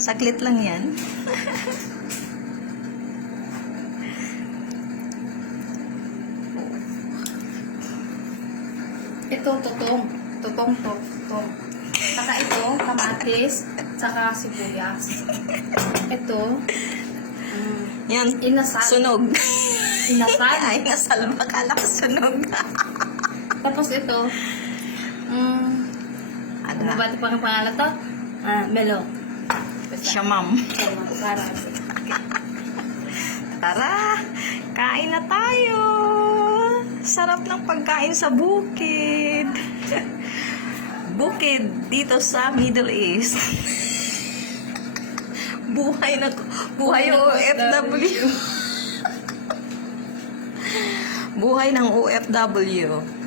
Saglit lang yan. Ito, tutong. Tutong to. Tutong. Saka ito, kamatis. Saka sibuyas. Ito, Yan. inasal. Sunog. Inasal. Ay, nasal. Makala ko sunog. Tapos ito, Ano ano ba ito pang pangalan to? Melo. Siyamam. Sarap. Tara, kain na tayo. Sarap ng pagkain sa bukid. Bukid dito sa Middle East. Buhay OFW. Buhay ng OFW.